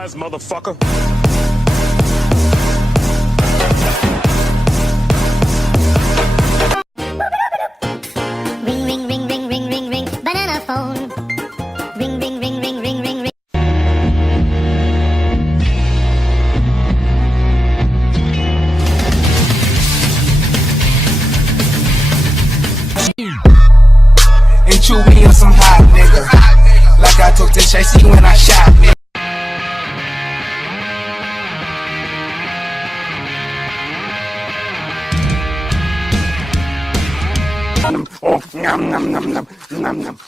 Surprise, motherfucker. Ring, ring, ring, ring, ring, ring, ring, banana phone. Ring, ring, ring, ring, ring, ring, ring. And chew me on some hot nigga. Like I took to Chasey when I shot nigga. Oh, nom nom nom nom nom nom.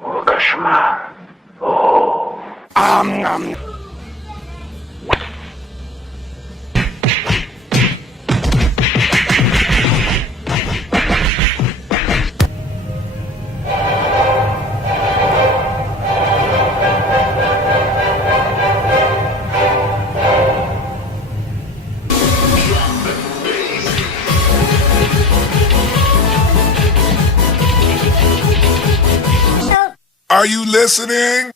Oh, кошмар. Nom. Are you listening?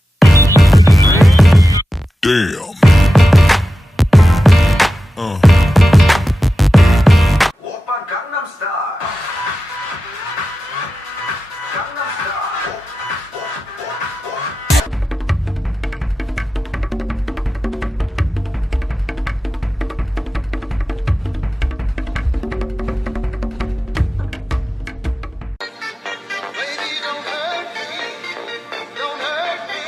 Damn. Oppa Gangnam Style. Gangnam Style. Baby, don't hurt me. Don't hurt me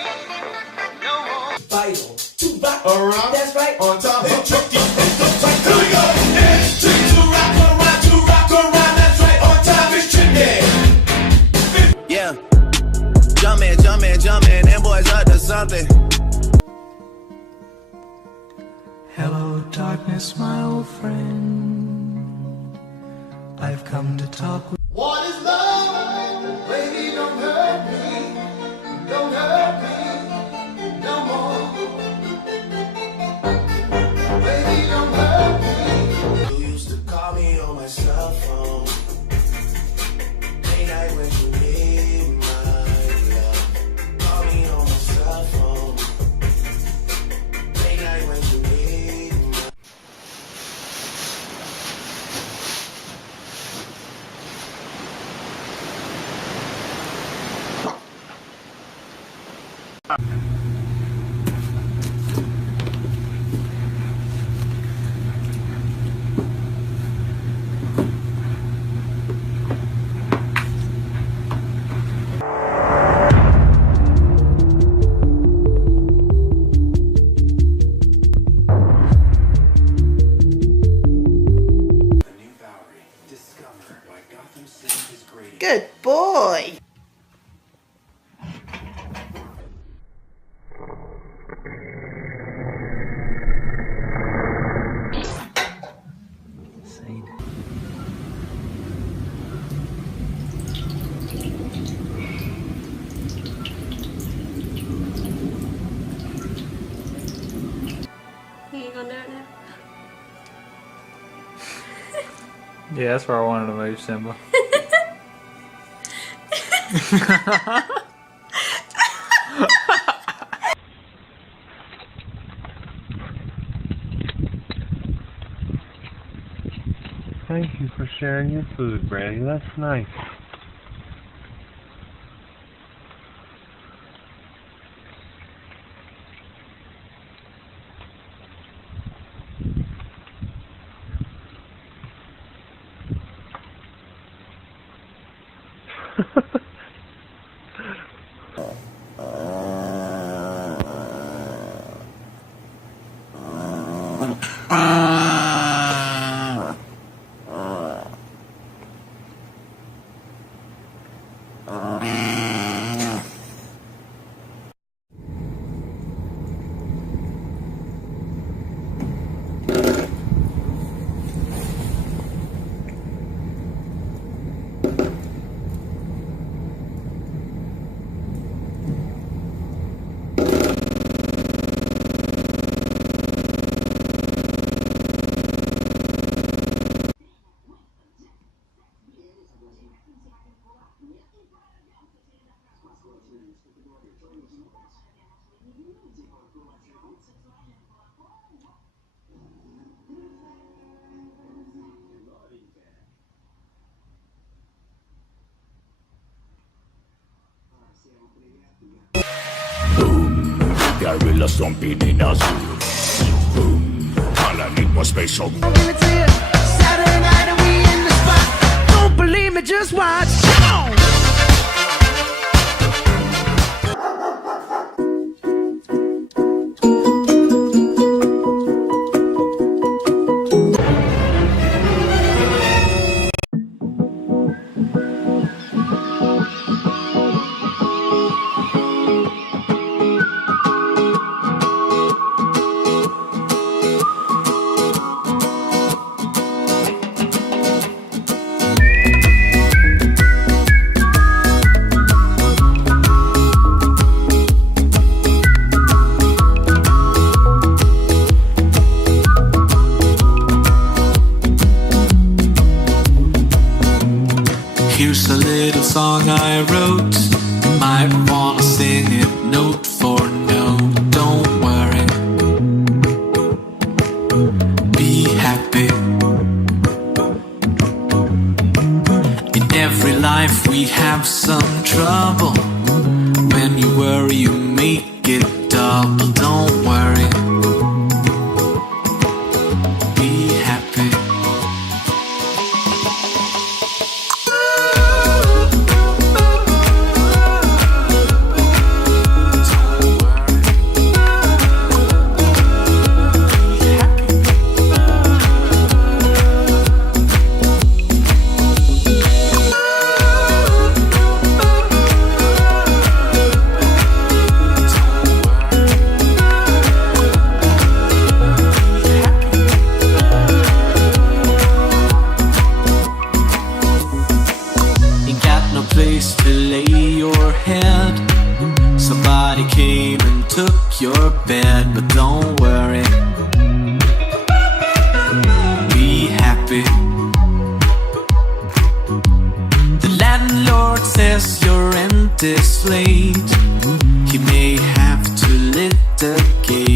no more. Vital. To rock around. That's right. On top of Tricky. Here we go. It's tricky to rock around. To rock around. That's right. On time is tricky. Yeah. Jumpin', them boys up to something. Hello, darkness, my old friend. I've come to talk with. What is love? Baby, don't hurt me. Don't hurt me no more. Baby, don't hurt me. You used to call me on my cell phone. Late night when you need my love. Call me on my cell phone. Late night when you need my. Good boy. You gonna do it now? Yeah, that's where I wanted to move, Simba. Thank you for sharing your food, Brady. That's nice. gorilla stomping in a zoo. Boom, all I need was space on. I'll give it to you. Saturday night and we in the spot. Don't believe me, just watch. Come on. Here's a little song I wrote. You might wanna sing it note for note. Don't worry, be happy. In every life we have some trouble. When you worry you make it double. Don't worry, be happy. Place to lay your head. Somebody came and took your bed, but don't worry, be happy. The landlord says your rent is late. He may have to litigate.